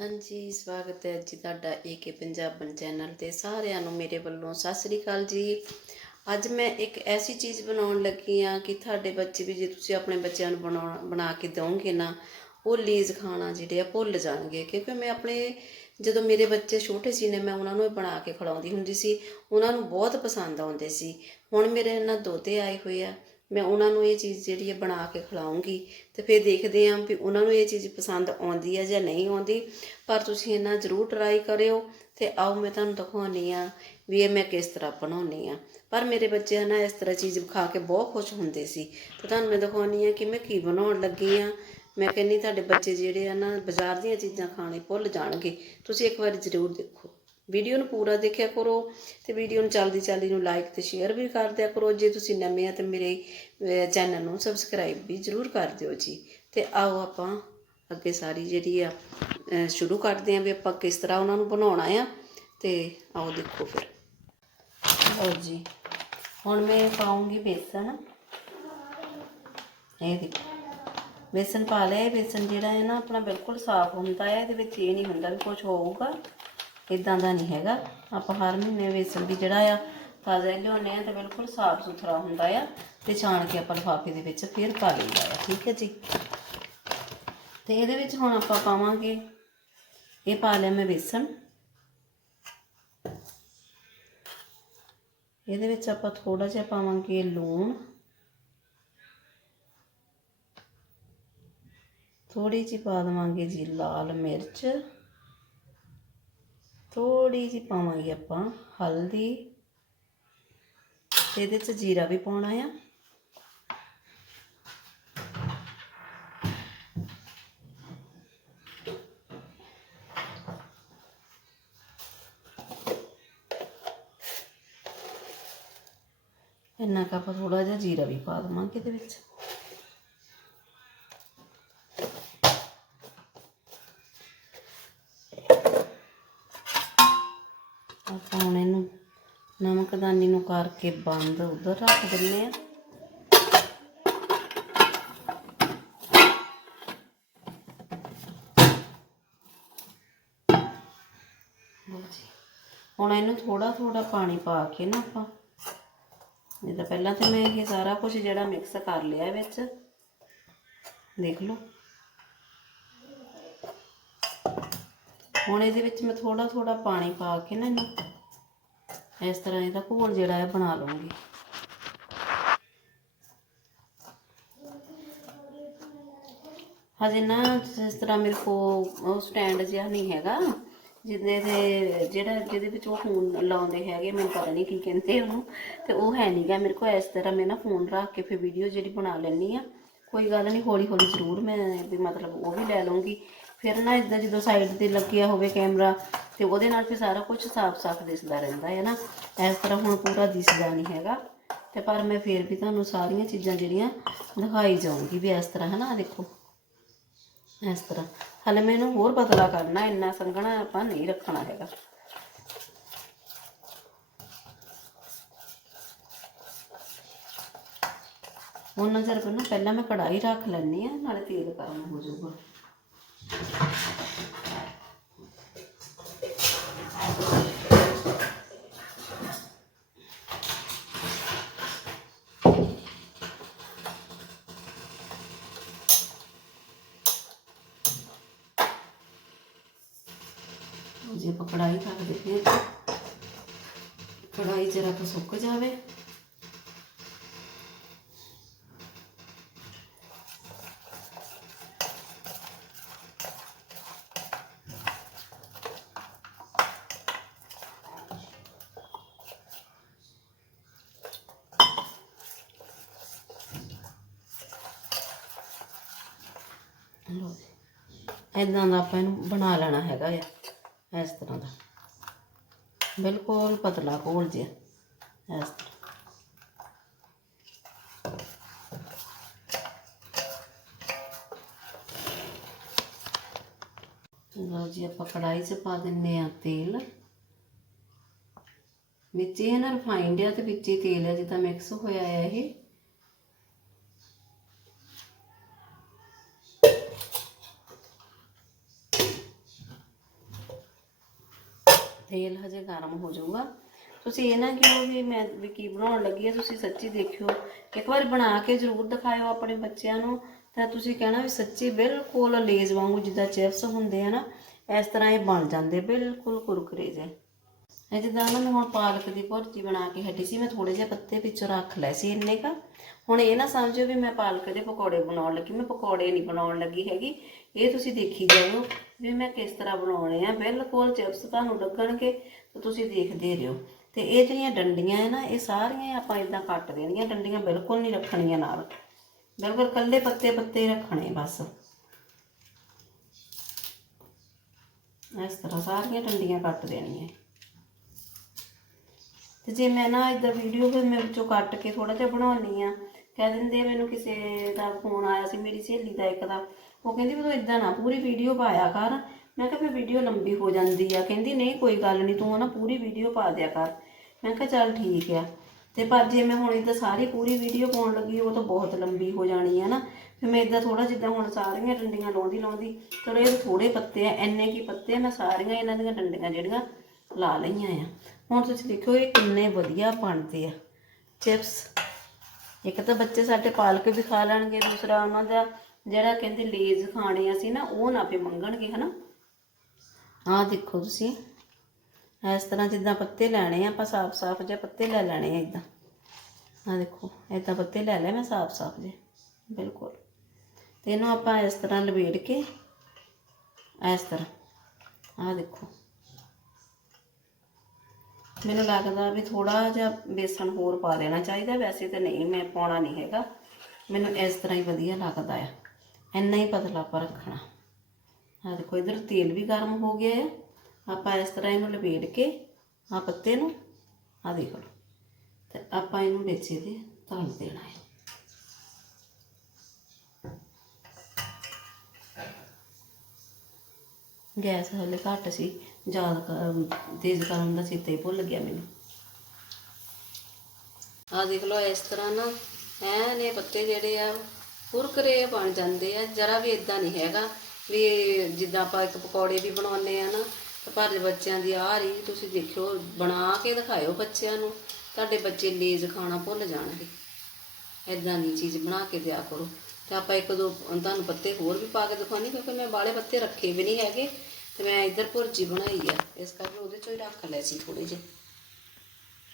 ਹਾਂਜੀ, ਸਵਾਗਤ ਹੈ ਜੀ ਤੁਹਾਡਾ ਏਕੇ ਪੰਜਾਬਣ ਚੈਨਲ ਤੇ। ਸਾਰਿਆਂ ਨੂੰ ਮੇਰੇ ਵੱਲੋਂ ਸਤਿ ਸ੍ਰੀ ਅਕਾਲ ਜੀ। ਅੱਜ ਮੈਂ ਇੱਕ ਐਸੀ ਚੀਜ਼ ਬਣਾਉਣ ਲੱਗੀ ਆ ਕਿ ਤੁਹਾਡੇ ਬੱਚੇ ਵੀ ਜੇ ਤੁਸੀਂ ਆਪਣੇ ਬੱਚਿਆਂ ਨੂੰ ਬਣਾਉਣਾ, ਬਣਾ ਕੇ ਦਿਓਗੇ ਨਾ, ਉਹ ਲੀਜ਼ ਖਾਣਾ ਜਿਹੜੇ ਆ ਭੁੱਲ ਜਾਣਗੇ। ਕਿਉਂਕਿ ਮੈਂ ਆਪਣੇ, ਜਦੋਂ ਮੇਰੇ ਬੱਚੇ ਛੋਟੇ ਸੀ ਨੇ, ਮੈਂ ਉਹਨਾਂ ਨੂੰ ਇਹ ਬਣਾ ਕੇ ਖਿਲਾਉਂਦੀ ਹੁੰਦੀ ਸੀ। ਉਹਨਾਂ ਨੂੰ ਬਹੁਤ ਪਸੰਦ ਆਉਂਦੇ ਸੀ। ਹੁਣ ਮੇਰੇ ਇਹਨਾਂ ਦੋਤੇ ਆਏ ਹੋਏ ਆ। ਮੈਂ ਉਹਨਾਂ ਨੂੰ ਇਹ ਚੀਜ਼ ਜਿਹੜੀ ਹੈ ਬਣਾ ਕੇ ਖਿਲਾਉਂਗੀ ਤੇ ਫਿਰ ਦੇਖਦੇ ਆਂ ਵੀ ਉਹਨਾਂ ਨੂੰ ਇਹ ਚੀਜ਼ ਪਸੰਦ ਆਉਂਦੀ ਹੈ ਜਾਂ ਨਹੀਂ ਆਉਂਦੀ। ਪਰ ਤੁਸੀਂ ਇਹਨਾਂ ਜ਼ਰੂਰ ਟਰਾਈ ਕਰਿਓ ਤੇ ਆਓ ਮੈਂ ਤੁਹਾਨੂੰ ਦਿਖਾਉਣੀ ਆ ਵੀ ਇਹ ਮੈਂ ਕਿਸ ਤਰ੍ਹਾਂ ਬਣਾਉਣੀ ਆ। ਪਰ ਮੇਰੇ ਬੱਚੇ ਨਾ ਇਸ ਤਰ੍ਹਾਂ ਚੀਜ਼ ਖਾ ਕੇ ਬਹੁਤ ਖੁਸ਼ ਹੁੰਦੇ ਸੀ। ਤੇ ਤੁਹਾਨੂੰ ਮੈਂ ਦਿਖਾਉਣੀ ਆ ਕਿ ਮੈਂ ਕੀ ਬਣਾਉਣ ਲੱਗੀ ਆ। ਮੈਂ ਕਹਿੰਨੀ ਤੁਹਾਡੇ ਬੱਚੇ ਜਿਹੜੇ ਆ ਨਾ ਬਾਜ਼ਾਰ ਦੀਆਂ ਚੀਜ਼ਾਂ ਖਾਣੇ ਭੁੱਲ ਜਾਣਗੇ। ਤੁਸੀਂ ਇੱਕ ਵਾਰੀ ਜ਼ਰੂਰ ਦੇਖੋ। ਵੀਡੀਓ ਨੂੰ ਪੂਰਾ ਦੇਖਿਆ ਕਰੋ ਤੇ ਵੀਡੀਓ ਨੂੰ ਚੱਲਦੀ ਚੱਲਦੀ ਨੂੰ ਲਾਈਕ ਤੇ ਸ਼ੇਅਰ ਵੀ ਕਰ ਦਿਆ ਕਰੋ। ਜੇ ਤੁਸੀਂ ਨਵੇਂ ਆ ਤਾਂ ਮੇਰੇ ਚੈਨਲ ਨੂੰ ਸਬਸਕ੍ਰਾਈਬ ਵੀ ਜ਼ਰੂਰ ਕਰ ਦਿਓ ਜੀ। ਤੇ ਆਓ ਆਪਾਂ ਅੱਗੇ ਸਾਰੀ ਜਿਹੜੀ ਆ ਸ਼ੁਰੂ ਕਰਦੇ ਆਂ ਵੀ ਆਪਾਂ ਕਿਸ ਤਰ੍ਹਾਂ ਉਹਨਾਂ ਨੂੰ ਬਣਾਉਣਾ ਆ। ਤੇ ਆਓ ਦੇਖੋ ਫਿਰ। ਲਓ ਜੀ, ਹੁਣ ਮੈਂ ਪਾਉਂਗੀ ਬੇਸਨ। ਇਹ ਦੇਖੋ, ਬੇਸਨ ਪਾ ਲਿਆ। ਇਹ ਬੇਸਨ ਜਿਹੜਾ ਹੈ ਨਾ ਆਪਣਾ ਬਿਲਕੁਲ ਸਾਫ਼ ਹੁੰਦਾ ਹੈ। ਇਹਦੇ ਵਿੱਚ ਇਹ ਨਹੀਂ ਹੁੰਦਾ ਵੀ ਕੁਝ ਹੋਊਗਾ। ਇਦਾਂ ਦਾ ਨਹੀਂ ਹੈਗਾ। ਆਪਾਂ ਹਰ ਮਹੀਨੇ ਬੇਸਨ ਵੀ ਜਿਹੜਾ ਆ, ਤਾਜ਼ਾ ਲਿਆਉਂਦੇ ਆ ਤੇ ਬਿਲਕੁਲ ਸਾਫ਼ ਸੁਥਰਾ ਹੁੰਦਾ ਆ ਤੇ ਛਾਣ ਕੇ ਆਪਾਂ ਲਿਫਾਫੇ ਦੇ ਵਿੱਚ ਫਿਰ ਪਾ ਲਈਦਾ ਆ, ਠੀਕ ਹੈ ਜੀ। ਤੇ ਇਹਦੇ ਵਿੱਚ ਹੁਣ ਆਪਾਂ ਪਾਵਾਂਗੇ, ਇਹ ਪਾ ਲਿਆ ਮੈਂ ਬੇਸਨ ਇਹਦੇ ਵਿੱਚ ਆਪਾਂ ਥੋੜਾ ਜਿਹਾ ਪਾਵਾਂਗੇ ਲੂਣ। ਥੋੜੀ ਜਿਹੀ ਪਾ ਦੇਵਾਂਗੇ ਜੀ ਲਾਲ ਮਿਰਚ। ਥੋੜੀ ਜਿਹੀ ਪਾਵਾਂਗੇ ਆਪਾਂ ਹਲਦੀ। ਤੇ ਇਹਦੇ ਚ ਜੀਰਾ ਵੀ ਪਾਉਣਾ ਆ। ਇੰਨਾ ਕੁ ਆਪਾਂ ਥੋੜਾ ਜਿਹਾ ਜੀਰਾ ਵੀ ਪਾ ਦੇਵਾਂਗੇ ਇਹਦੇ ਵਿੱਚ ਆਪਾਂ ਹੁਣ ਇਹਨੂੰ। ਨਮਕਦਾਨੀ ਨੂੰ ਕਰਕੇ ਬੰਦ ਉਧਰ ਰੱਖ ਦਿੰਨੇ ਆ। ਹੁਣ ਇਹਨੂੰ ਥੋੜਾ ਥੋੜਾ ਪਾਣੀ ਪਾ ਕੇ ਨਾ ਆਪਾਂ। ਇਹ ਤਾਂ ਪਹਿਲਾਂ ਤਾਂ ਮੈਂ ਇਹ ਸਾਰਾ ਕੁਝ ਜਿਹੜਾ ਮਿਕਸ ਕਰ ਲਿਆ ਵਿੱਚ। ਦੇਖ ਲਓ। ਹੁਣ ਇਹਦੇ ਵਿੱਚ ਮੈਂ ਥੋੜਾ ਥੋੜਾ ਪਾਣੀ ਪਾ ਕੇ ਨਾ ਇਹਨੂੰ ਇਸ ਤਰ੍ਹਾਂ ਇਹਦਾ ਘੋਲ ਜਿਹੜਾ ਹੈ ਬਣਾ ਲਵਾਂਗੀ। ਹਜੇ ਨਾ ਜਿਸ ਤਰ੍ਹਾਂ ਮੇਰੇ ਕੋ ਉਹ ਸਟੈਂਡ ਜਿਹਾ ਨਹੀਂ ਹੈਗਾ, ਜਿਹਦੇ ਤੇ ਜਿਹੜਾ ਜਿਹਦੇ ਵਿੱਚ ਉਹ ਫੋਨ ਲਾਉਂਦੇ ਹੈਗੇ, ਮੈਨੂੰ ਪਤਾ ਨਹੀਂ ਕੀ ਕਹਿੰਦੇ ਉਹਨੂੰ, ਤੇ ਉਹ ਹੈ ਨਹੀਂਗਾ ਮੇਰੇ ਕੋਲ ਇਸ ਤਰ੍ਹਾਂ ਮੈਂ ਨਾ ਫੋਨ ਰੱਖ ਕੇ ਫਿਰ ਵੀਡੀਓ ਜਿਹੜੀ ਬਣਾ ਲੈਣੀ ਆ ਕੋਈ ਗੱਲ ਨਹੀਂ ਹੌਲੀ ਹੌਲੀ ਜ਼ਰੂਰ ਮੈਂ ਵੀ ਮਤਲਬ ਉਹ ਵੀ ਲੈ ਲਵਾਂਗੀ। ਫਿਰ ਨਾ ਇਦਾਂ ਜਦੋਂ ਸਾਈਡ ਤੇ ਲੱਗਿਆ ਹੋਵੇ ਕੈਮਰਾ ਤੇ ਉਹਦੇ ਨਾਲ ਫਿਰ ਸਾਰਾ ਕੁਝ ਸਾਫ਼-ਸਾਫ਼ ਦਿਸਦਾ ਰਹਿੰਦਾ ਹੈ ਨਾ। ਇਸ ਤਰ੍ਹਾਂ ਹੁਣ ਪੂਰਾ ਦਿਸਦਾ ਨਹੀਂ ਹੈਗਾ। ਤੇ ਪਰ ਮੈਂ ਫਿਰ ਵੀ ਤੁਹਾਨੂੰ ਸਾਰੀਆਂ ਚੀਜ਼ਾਂ ਜਿਹੜੀਆਂ ਦਿਖਾਈ ਜਾਊਂਗੀ ਵੀ ਇਸ ਤਰ੍ਹਾਂ ਹੈ ਨਾ ਦੇਖੋ। ਇਸ ਤਰ੍ਹਾਂ। ਹਲੇ ਮੈਂ ਇਹਨੂੰ ਹੋਰ ਪਤਲਾ ਕਰਨਾ, ਇੰਨਾ ਸੰਘਣਾ ਆਪਾਂ ਨਹੀਂ ਰੱਖਣਾ ਹੈਗਾ। ਉਹਨਾਂ ਨਜ਼ਰ ਪਹਿਲਾਂ ਪਹਿਲਾਂ ਮੈਂ ਕੜਾਈ ਰੱਖ ਲੈਣੀ ਆ ਨਾਲੇ ਤੇਲ ਗਰਮ ਹੋ ਜਾਊਗਾ ਜੇ ਆਪਾਂ ਕੜਾਈ ਰੱਖ ਦਿੰਦੇ ਹਾਂ। ਕੜਾਈ ਜਰਾ ਕੁ ਸੁੱਕ ਜਾਵੇ। ਲਓ ਇਦਾਂ ਦਾ ਆਪਾਂ ਇਹਨੂੰ ਬਣਾ ਲੈਣਾ ਹੈਗਾ ਆ, ਇਸ ਤਰ੍ਹਾਂ ਦਾ। ਬਿਲਕੁਲ ਪਤਲਾ ਘੋਲ ਜਿਹਾ, ਇਸ ਤਰ੍ਹਾਂ। ਲਓ ਜੀ, ਆਪਾਂ ਕੜਾਈ 'ਚ ਪਾ ਦਿੰਨੇ ਆ ਤੇਲ। ਵਿੱਚ ਇਹ ਨਾ ਰਿਫਾਈਂਡ ਆ ਤੇ ਵਿੱਚ ਹੀ ਤੇਲ ਆ, ਜਿੱਦਾਂ ਮਿਕਸ ਹੋਇਆ ਆ ਇਹ। ਤੇਲ ਹਜੇ ਗਰਮ ਹੋ ਜਾਊਗਾ। ਤੁਸੀਂ ਇਹ ਨਾ ਕਿਉਂ ਵੀ ਮੈਂ ਵੀ ਕੀ ਬਣਾਉਣ ਲੱਗੀ ਆ, ਤੁਸੀਂ ਸੱਚੀ ਦੇਖਿਓ। ਇੱਕ ਵਾਰ ਬਣਾ ਕੇ ਜ਼ਰੂਰ ਦਿਖਾਇਓ ਆਪਣੇ ਬੱਚਿਆਂ ਨੂੰ। ਤਾਂ ਤੁਸੀਂ ਕਹਿਣਾ ਵੀ ਸੱਚੀ ਬਿਲਕੁਲ ਲੇਜ਼ ਵਾਂਗੂ ਜਿੱਦਾਂ ਚਿਪਸ ਹੁੰਦੇ ਆ ਨਾ, ਇਸ ਤਰ੍ਹਾਂ ਇਹ ਬਣ ਜਾਂਦੇ, ਬਿਲਕੁਲ ਕੁਰਕਰੇ ਜੇ। ਇਹ ਜਿੱਦਾਂ ਨਾ ਮੈਂ ਹੁਣ ਪਾਲਕ ਦੀ ਭੁਰਜੀ ਬਣਾ ਕੇ ਹਟੀ ਸੀ, ਮੈਂ ਥੋੜੇ ਜਿਹੇ ਪੱਤੇ ਵਿੱਚੋਂ ਰੱਖ ਲਏ ਸੀ ਇੰਨੇ ਕਾ। ਹੁਣ ਇਹ ਨਾ ਸਮਝਿਓ ਵੀ ਮੈਂ ਪਾਲਕ ਦੇ ਪਕੌੜੇ ਬਣਾਉਣ ਲੱਗੀ, ਮੈਂ ਪਕੌੜੇ ਨਹੀਂ ਬਣਾਉਣ ਲੱਗੀ ਹੈਗੀ। ਇਹ ਤੁਸੀਂ ਦੇਖੀ ਜਾਇਓ ਵੀ ਮੈਂ ਕਿਸ ਤਰ੍ਹਾਂ ਬਣਾਉਣੇ ਆ। ਬਿਲਕੁਲ ਚਿਪਸ ਤੁਹਾਨੂੰ ਲੱਗਣਗੇ ਤਾਂ ਤੁਸੀਂ ਦੇਖਦੇ ਰਹੋ। ਤੇ ਇਹ ਜਿਹੜੀਆਂ ਡੰਡੀਆਂ ਹੈ ਨਾ, ਇਹ ਸਾਰੀਆਂ ਆਪਾਂ ਇਦਾਂ ਕੱਟ ਦੇਣੀਆਂ। ਡੰਡੀਆਂ ਬਿਲਕੁਲ ਨਹੀਂ ਰੱਖਣੀਆਂ ਨਾਲ। ਬਿਲਕੁਲ ਕੱਲੇ ਪੱਤੇ ਪੱਤੇ ਰੱਖਣੇ ਬਸ। ਇਸ ਤਰ੍ਹਾਂ ਸਾਰੀਆਂ ਡੰਡੀਆਂ ਕੱਟ ਦੇਣੀਆਂ। ਤੇ ਜੇ ਮੈਂ ਨਾ ਇਦਾਂ ਵੀਡੀਓ ਫਿਰ ਮੈਂ ਵਿੱਚੋਂ ਕੱਟ ਕੇ ਥੋੜਾ ਜਿਹਾ ਬਣਾਉਣੀ ਆ ਕਹਿ ਦਿੰਦੇ ਮੈਨੂੰ ਕਿਸੇ ਦਾ ਫੋਨ ਆਇਆ ਸੀ, ਮੇਰੀ ਸਹੇਲੀ ਦਾ ਇੱਕ ਦਾ। ਉਹ ਕਹਿੰਦੀ ਵੀ ਤੂੰ ਇਦਾਂ ਨਾ ਪੂਰੀ ਵੀਡੀਓ ਪਾਇਆ ਕਰ। ਮੈਂ ਕਿਹਾ ਫਿਰ ਵੀਡੀਓ ਲੰਬੀ ਹੋ ਜਾਂਦੀ ਆ। ਕਹਿੰਦੀ ਨਹੀਂ, ਕੋਈ ਗੱਲ ਨਹੀਂ, ਤੂੰ ਨਾ ਪੂਰੀ ਵੀਡੀਓ ਪਾ ਦਿਆ ਕਰ। ਮੈਂ ਕਿਹਾ ਚੱਲ ਠੀਕ ਆ। ਤੇ ਪਰ ਜੇ ਮੈਂ ਹੁਣ ਇਦਾਂ ਸਾਰੀ ਪੂਰੀ ਵੀਡੀਓ ਪਾਉਣ ਲੱਗੀ, ਉਹ ਤਾਂ ਬਹੁਤ ਲੰਬੀ ਹੋ ਜਾਣੀ ਹੈ ਨਾ। ਫਿਰ ਮੈਂ ਇਦਾਂ ਥੋੜਾ ਜਿੱਦਾਂ ਹੁਣ ਸਾਰੀਆਂ ਡੰਡੀਆਂ ਲਾਉਂਦੀ ਲਾਉਂਦੀ ਥੋੜੇ ਥੋੜੇ ਪੱਤੇ ਆ, ਇੰਨੇ ਕੀ ਪੱਤੇ ਆ, ਮੈਂ ਸਾਰੀਆਂ ਇਹਨਾਂ ਦੀਆਂ ਡੰਡੀਆਂ ਜਿਹੜੀਆਂ ਲਾ ਲਈਆਂ ਆ। ਹੁਣ ਤੁਸੀਂ ਦੇਖੋ ਇਹ ਕਿੰਨੇ ਵਧੀਆ ਬਣਦੇ ਆ। ਚਿਪਸ। ਇੱਕ ਤਾਂ ਬੱਚੇ ਸਾਡੇ ਪਾਲਕ ਵੀ ਖਾ ਲੈਣਗੇ, ਦੂਸਰਾ ਉਹਨਾਂ ਦਾ ਜਿਹੜਾ ਕਹਿੰਦੇ ਲੇਜ਼ ਖਾਣੇ ਅਸੀਂ ਨਾ, ਉਹ ਨਾ ਪੇ ਮੰਗਣਗੇ, ਹਨਾ? ਆਹ ਦੇਖੋ ਤੁਸੀਂ। ਇਸ ਤਰ੍ਹਾਂ ਜਿੱਦਾਂ ਪੱਤੇ ਲੈਣੇ ਆ, ਆਪਾਂ ਸਾਫ਼-ਸਾਫ਼ ਜਿਹੇ ਪੱਤੇ ਲੈ ਲੈਣੇ ਆ ਇਦਾਂ। ਆਹ ਦੇਖੋ, ਇਦਾਂ ਪੱਤੇ ਲੈ ਲੈ ਮੈਂ ਸਾਫ਼-ਸਾਫ਼ ਜੇ ਬਿਲਕੁਲ। ਤੇ ਇਹਨੂੰ ਆਪਾਂ ਇਸ ਤਰ੍ਹਾਂ ਲਪੇਟ ਕੇ, ਇਸ ਤਰ੍ਹਾਂ, ਆਹ ਦੇਖੋ। ਮੈਨੂੰ ਲੱਗਦਾ ਵੀ ਥੋੜਾ ਜਿਹਾ ਬੇਸਣ ਹੋਰ ਪਾ ਦੇਣਾ ਚਾਹੀਦਾ, ਵੈਸੇ ਤਾਂ ਨਹੀਂ, ਮੈਂ ਪਾਉਣਾ ਨਹੀਂ ਹੈਗਾ। ਮੈਨੂੰ ਇਸ ਤਰ੍ਹਾਂ ਹੀ ਵਧੀਆ ਲੱਗਦਾ ਆ। ਇੰਨਾ ਹੀ ਪਤਲਾ ਆਪਾਂ ਰੱਖਣਾ। ਆ ਦੇਖੋ, ਇਧਰ ਤੇਲ ਵੀ ਗਰਮ ਹੋ ਗਿਆ ਆ। ਆਪਾਂ ਇਸ ਤਰ੍ਹਾਂ ਇਹਨੂੰ ਲਪੇਟ ਕੇ ਆ ਪੱਤੇ ਨੂੰ ਆ ਦੇਖ ਲਓ। ਤੇ ਆਪਾਂ ਇਹਨੂੰ ਵਿੱਚ ਇਹਦੇ ਤਲ ਦੇਣਾ ਹੈ। ਗੈਸ ਹਲੇ ਘੱਟ ਸੀ, ਜ਼ਿਆਦਾ ਤੇਜ਼ ਕਰਨ ਦਾ ਚੇਤਾ ਹੀ ਭੁੱਲ ਗਿਆ ਮੈਨੂੰ। ਆ ਦੇਖ ਲਓ, ਇਸ ਤਰ੍ਹਾਂ ਨਾ ਐ ਨੇ ਪੱਤੇ ਜਿਹੜੇ ਆ ਕੁਰਕਰੇ ਬਣ ਜਾਂਦੇ ਆ, ਜਰਾ ਵੀ ਇਦਾਂ ਨਹੀਂ ਹੈਗਾ ਵੀ ਜਿੱਦਾਂ ਆਪਾਂ ਇੱਕ ਪਕੌੜੇ ਵੀ ਬਣਾਉਂਦੇ ਆ ਨਾ, ਤੇ ਪਰ ਬੱਚਿਆਂ ਦੀ ਆ ਰਹੀ ਤੁਸੀਂ ਦੇਖਿਓ, ਬਣਾ ਕੇ ਦਿਖਾਇਓ ਬੱਚਿਆਂ ਨੂੰ, ਤੁਹਾਡੇ ਬੱਚੇ ਲੇਜ਼ ਖਾਣਾ ਭੁੱਲ ਜਾਣਗੇ। ਇਦਾਂ ਦੀ ਚੀਜ਼ ਬਣਾ ਕੇ ਦਿਆ ਕਰੋ। ਤੇ ਆਪਾਂ ਇੱਕ ਦੋ, ਤੁਹਾਨੂੰ ਪੱਤੇ ਹੋਰ ਵੀ ਪਾ ਕੇ ਦਿਖਾਉਣੀ ਕਿਉਂਕਿ ਮੈਂ ਬਾਲੇ ਪੱਤੇ ਰੱਖੇ ਵੀ ਨਹੀਂ ਹੈਗੇ, ਤੇ ਮੈਂ ਇੱਧਰ ਭੁਰਜੀ ਬਣਾਈ ਆ, ਇਸ ਕਰਕੇ ਉਹਦੇ ਚੋਂ ਹੀ ਰੱਖ ਲਏ ਸੀ ਥੋੜੇ ਜਿਹੇ।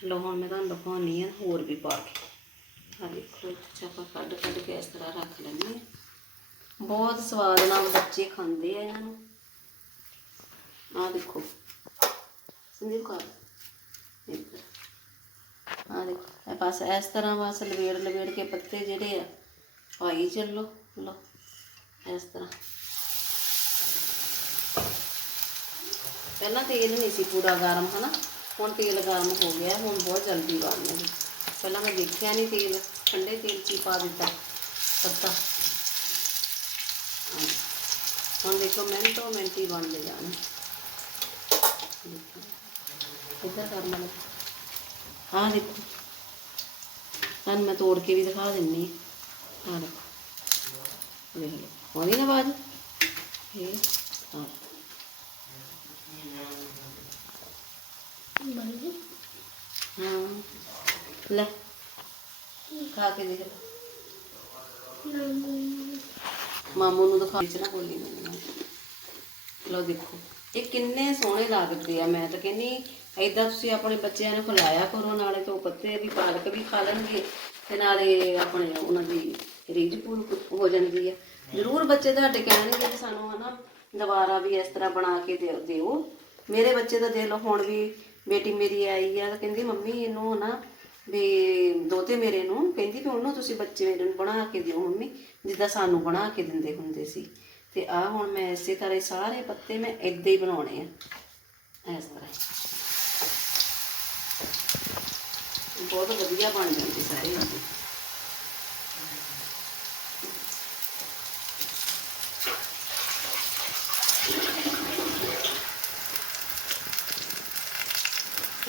ਲਓ, ਹੁਣ ਮੈਂ ਤੁਹਾਨੂੰ ਦਿਖਾਉਣੀ ਆ ਹੋਰ ਵੀ ਪਾ ਕੇ। ਆ ਦੇਖੋ ਇਹ 'ਚ ਆਪਾਂ ਕੱਢ ਕੱਢ ਕੇ ਇਸ ਤਰ੍ਹਾਂ ਰੱਖ ਲੈਂਦੇ ਹਾਂ। ਬਹੁਤ ਸਵਾਦ ਨਾਲ ਬੱਚੇ ਖਾਂਦੇ ਆ ਇਹਨਾਂ ਨੂੰ। ਆ ਦੇਖੋ। ਸੰਦੀਪ ਕਾ ਆ ਦੇਖੋ, ਇਹ ਬਸ ਇਸ ਤਰ੍ਹਾਂ ਬਸ ਲਵੇੜ ਲਵੇੜ ਕੇ ਪੱਤੇ ਜਿਹੜੇ ਆ ਪਾਈ ਚੱਲੋ ਲਓ ਇਸ ਤਰ੍ਹਾਂ। ਪਹਿਲਾਂ ਤੇਲ ਨਹੀਂ ਸੀ ਪੂਰਾ ਗਰਮ, ਹਨਾ? ਹੁਣ ਤੇਲ ਗਰਮ ਹੋ ਗਿਆ, ਹੁਣ ਬਹੁਤ ਜਲਦੀ ਬਣ ਜਾਂਦੀ ਪਹਿਲਾਂ ਮੈਂ ਦੇਖਿਆ ਨਹੀਂ ਤੇਲ ਠੰਡੇ ਤੇਲ 'ਚ ਹੀ ਪਾ ਦਿੱਤਾ ਪੱਤਾ। ਹੁਣ ਦੇਖੋ ਮਿੰਟੋ ਮਿੰਟ ਹੀ ਬਣਦੇ ਜਾਣ। ਇੱਧਰ ਕਰ ਮਨ ਆਹ ਦੇਖੋ। ਤੁਹਾਨੂੰ ਮੈਂ ਤੋੜ ਕੇ ਵੀ ਦਿਖਾ ਦਿੰਨੀ ਹਾਂ ਆਹ ਦੇਖੋ। ਲਓ। ਆਉਂਦੀ ਨਾ ਆਵਾਜ਼? ਇਹ ਹਾਂ। ਹਾਂ। ਲੈ। ਖਾ ਕੇ ਦੇਖ। ਲੈ ਮਾਮੂ ਨੂੰ ਦਿਖਾ। ਵਿੱਚ ਨਾ ਬੋਲੀ ਮੈਨੂੰ। ਲਓ ਦੇਖੋ। ਇਹ ਕਿੰਨੇ ਸੋਹਣੇ ਲੱਗਦੇ ਆ। ਮੈਂ ਤਾਂ ਕਹਿੰਨੀ ਏਦਾਂ ਤੁਸੀਂ ਆਪਣੇ ਬੱਚਿਆਂ ਨੂੰ ਖਿਲਾਇਆ ਕਰੋ। ਨਾਲੇ ਤੋਂ ਪੱਤੇ ਵੀ, ਪਾਲਕ ਵੀ ਖਾ ਲੈਣਗੇ। ਤੇ ਨਾਲੇ ਆਪਣੇ ਉਹਨਾਂ ਦੀ ਰੀਝ ਪੂਰ ਹੋ ਜਾਂਦੀ ਆ। ਜ਼ਰੂਰ ਬੱਚੇ ਤੁਹਾਡੇ ਕਹਿਣਗੇ ਕਿ ਸਾਨੂੰ ਹਨਾ, ਦੁਬਾਰਾ ਵੀ ਇਸ ਤਰ੍ਹਾਂ ਬਣਾ ਕੇ ਦਿਓ ਮੇਰੇ ਬੱਚੇ ਦਾ ਦੇਖ ਲਓ ਹੁਣ ਵੀ, ਬੇਟੀ ਮੇਰੀ ਆਈ ਆ ਤਾਂ ਕਹਿੰਦੀ, ਮੰਮੀ, ਇਹਨੂੰ ਨਾ ਵੀ ਦੋਤੇ ਮੇਰੇ ਨੂੰ ਕਹਿੰਦੀ ਵੀ ਉਹਨੂੰ ਤੁਸੀਂ ਬੱਚੇ ਮੇਰੇ ਨੂੰ ਬਣਾ ਕੇ ਦਿਓ ਮੰਮੀ, ਜਿੱਦਾਂ ਸਾਨੂੰ ਬਣਾ ਕੇ ਦਿੰਦੇ ਹੁੰਦੇ ਸੀ। ਤੇ ਆ ਹੁਣ ਮੈਂ ਇਸੇ ਤਰ੍ਹਾਂ ਸਾਰੇ ਪੱਤੇ ਮੈਂ ਏਦਾਂ ਹੀ ਬਣਾਉਣੇ ਆ। ਇਸ ਤਰ੍ਹਾਂ ਬਹੁਤ ਵਧੀਆ ਬਣ ਜਾਂਦੇ ਸਾਰੇ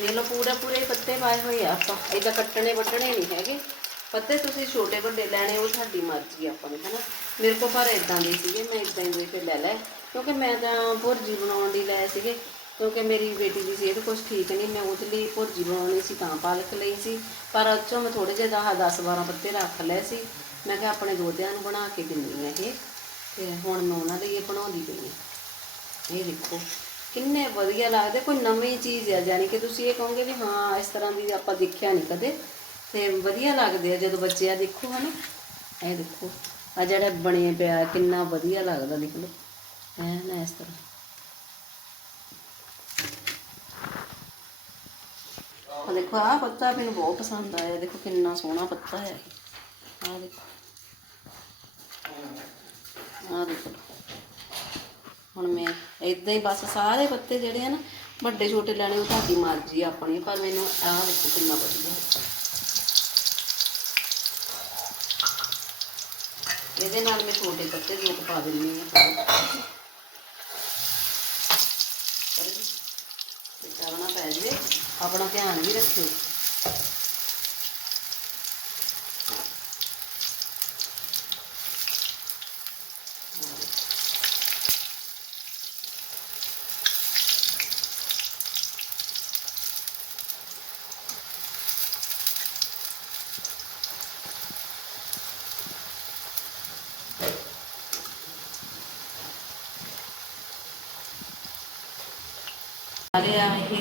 ਇਹਦੇ। ਇਹ ਪੂਰੇ ਪੂਰੇ ਪੱਤੇ ਪਾਏ ਹੋਏ ਆ ਆਪਾਂ। ਇਹਦਾ ਕੱਟਣੇ ਵੱਢਣੇ ਨਹੀਂ ਹੈਗੇ। ਪੱਤੇ ਤੁਸੀਂ ਛੋਟੇ ਵੱਡੇ ਲੈਣੇ, ਉਹ ਤੁਹਾਡੀ ਮਰਜ਼ੀ ਆਪਾਂ ਨੂੰ ਹਨਾ? ਮੇਰੇ ਕੋਲ ਪਰ ਇਦਾਂ ਦੇ ਸੀਗੇ, ਮੈਂ ਇਦਾਂ ਹੀ ਦੇ ਕੇ ਲੈ ਲਏ। ਕਿਉਂਕਿ ਮੈਂ ਤਾਂ ਭੁਰਜੀ ਬਣਾਉਣ ਲਈ ਲਏ ਸੀਗੇ, ਕਿਉਂਕਿ ਮੇਰੀ ਬੇਟੀ ਦੀ ਸਿਹਤ ਕੁਝ ਠੀਕ ਨਹੀਂ, ਮੈਂ ਉਹਦੇ ਲਈ ਭੁਰਜੀ ਬਣਾਉਣੀ ਸੀ, ਤਾਂ ਪਾਲਕ ਲਈ ਸੀ। ਪਰ ਉਹ 'ਚੋਂ ਮੈਂ ਥੋੜੇ ਜਿਹੇ ਦਾ 10 12 ਪੱਤੇ ਰੱਖ ਲਏ ਸੀ। ਮੈਂ ਕਿਹਾ ਆਪਣੇ ਦੋਤਿਆਂ ਨੂੰ ਬਣਾ ਕੇ ਦਿੰਦੀ ਆ ਇਹ। ਤੇ ਹੁਣ ਮੈਂ ਉਹਨਾਂ ਲਈ ਇਹ ਬਣਾਉਂਦੀ ਪਈ ਹਾਂ। ਇਹ ਦੇਖੋ। ਕਿੰਨੇ ਵਧੀਆ ਲੱਗਦੇ, ਕੋਈ ਨਵੀਂ ਚੀਜ਼ ਆ, ਯਾਨੀ ਕਿ ਤੁਸੀਂ ਇਹ ਕਹੋਗੇ ਵੀ ਹਾਂ, ਇਸ ਤਰ੍ਹਾਂ ਦੀ ਆਪਾਂ ਦੇਖਿਆ ਨਹੀਂ ਕਦੇ। ਤੇ ਵਧੀਆ ਲੱਗਦੇ ਆ ਜਦੋਂ ਬੱਚੇ ਆ, ਦੇਖੋ ਹਨਾ। ਇਹ ਦੇਖੋ, ਆ ਜਿਹੜਾ ਬਣੇ ਪਿਆ, ਕਿੰਨਾ ਵਧੀਆ ਲੱਗਦਾ, ਦੇਖ ਲਓ। ਐ ਨਾ ਇਸ ਤਰ੍ਹਾਂ। ਆ ਦੇਖੋ ਆ ਪੱਤਾ ਮੈਨੂੰ ਬਹੁਤ ਪਸੰਦ ਆਇਆ। ਦੇਖੋ, ਕਿੰਨਾ ਸੋਹਣਾ ਪੱਤਾ ਹੈ ਆ ਦੇਖੋ। ਆ ਦੇਖੋ। ਹੁਣ ਮੈਂ ਇਦਾਂ ਹੀ ਬਸ ਸਾਰੇ ਪੱਤੇ ਜਿਹੜੇ ਆ ਨਾ, ਵੱਡੇ ਛੋਟੇ ਲੈਣੇ, ਉਹ ਤੁਹਾਡੀ ਮਰਜ਼ੀ ਆਪਣੀ, ਪਰ ਮੈਨੂੰ ਆਹ ਵੇਖੋ ਕਿੰਨਾ ਵਧੀਆ। ਇਹਦੇ ਨਾਲ ਮੈਂ ਛੋਟੇ ਪੱਤੇ ਦੋ ਪਾ ਦਿੰਦੀ ਹਾਂ। ਤੇ ਚਾਵਣਾ ਪੈ ਜਵੇ। ਆਪਣਾ ਧਿਆਨ ਵੀ ਰੱਖਿਓ। ਆ ਇਹ।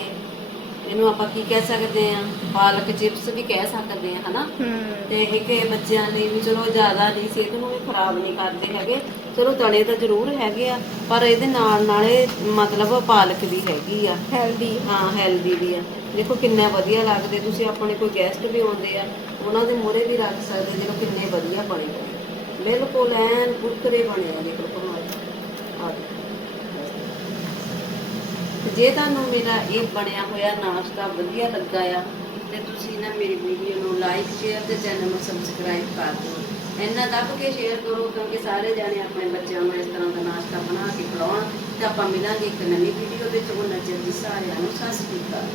ਇਹਨੂੰ ਆਪਾਂ ਕੀ ਕਹਿ ਸਕਦੇ ਆ ਪਾਲਕ ਚਿਪਸ ਵੀ ਕਹਿ ਸਕਦੇ ਆ ਹਨਾ? ਤੇ ਇਹ ਬੱਚਿਆਂ ਲਈ ਵੀ ਚਲੋ ਜ਼ਿਆਦਾ ਨਹੀਂ ਸਿਹਤ ਨੂੰ ਵੀ ਖਰਾਬ ਨਹੀਂ ਕਰਦੇ ਹੈਗੇ। ਚਲੋ ਤਲੇ ਤਾਂ ਜ਼ਰੂਰ ਹੈਗੇ ਆ ਪਰ ਇਹਦੇ ਨਾਲ ਨਾਲੇ ਮਤਲਬ ਪਾਲਕ ਵੀ ਹੈਗੀ ਆ। ਹੈਲਦੀ ਹਾਂ ਹੈਲਦੀ ਵੀ ਆ। ਦੇਖੋ ਕਿੰਨੇ ਵਧੀਆ ਲੱਗਦੇ ਤੁਸੀਂ ਆਪਣੇ ਕੋਈ ਗੈਸਟ ਵੀ ਆਉਂਦੇ ਆ ਉਹਨਾਂ ਦੇ ਮੂਹਰੇ ਵੀ ਰੱਖ ਸਕਦੇ ਦੇਖੋ ਕਿੰਨੇ ਵਧੀਆ ਬਣੇ ਬਿਲਕੁਲ ਐਨ ਕੁਰਕਰੇ ਬਣੇ ਆ ਦੇਖੋ ਤੇ ਜੇ ਤੁਹਾਨੂੰ ਮੇਰਾ ਇਹ ਬਣਿਆ ਹੋਇਆ ਨਾਸ਼ਤਾ ਵਧੀਆ ਲੱਗਾ ਆ, ਤੇ ਤੁਸੀਂ ਨਾ ਮੇਰੀ ਵੀਡੀਓ ਨੂੰ ਲਾਈਕ ਸ਼ੇਅਰ ਤੇ ਚੈਨਲ ਨੂੰ ਸਬਸਕ੍ਰਾਈਬ ਕਰ ਦਿਓ। ਇੰਨਾ ਦੱਬ ਕੇ ਸ਼ੇਅਰ ਕਰੋ, ਕਿਉਂਕਿ ਸਾਰੇ ਜਾਣੇ ਆਪਣੇ ਬੱਚਿਆਂ ਨੂੰ ਇਸ ਤਰ੍ਹਾਂ ਦਾ ਨਾਸ਼ਤਾ ਬਣਾ ਕੇ ਖਿਲਾਉਣ ਤੇ ਆਪਾਂ ਮਿਲਾਂਗੇ ਇੱਕ ਨਵੀਂ ਵੀਡੀਓ ਵਿੱਚ ਉਹਨਾਂ ਚਿਰ ਦੀ ਸਾਰਿਆਂ ਨੂੰ ਸਤਿ ਸ਼੍ਰੀ ਅਕਾਲ।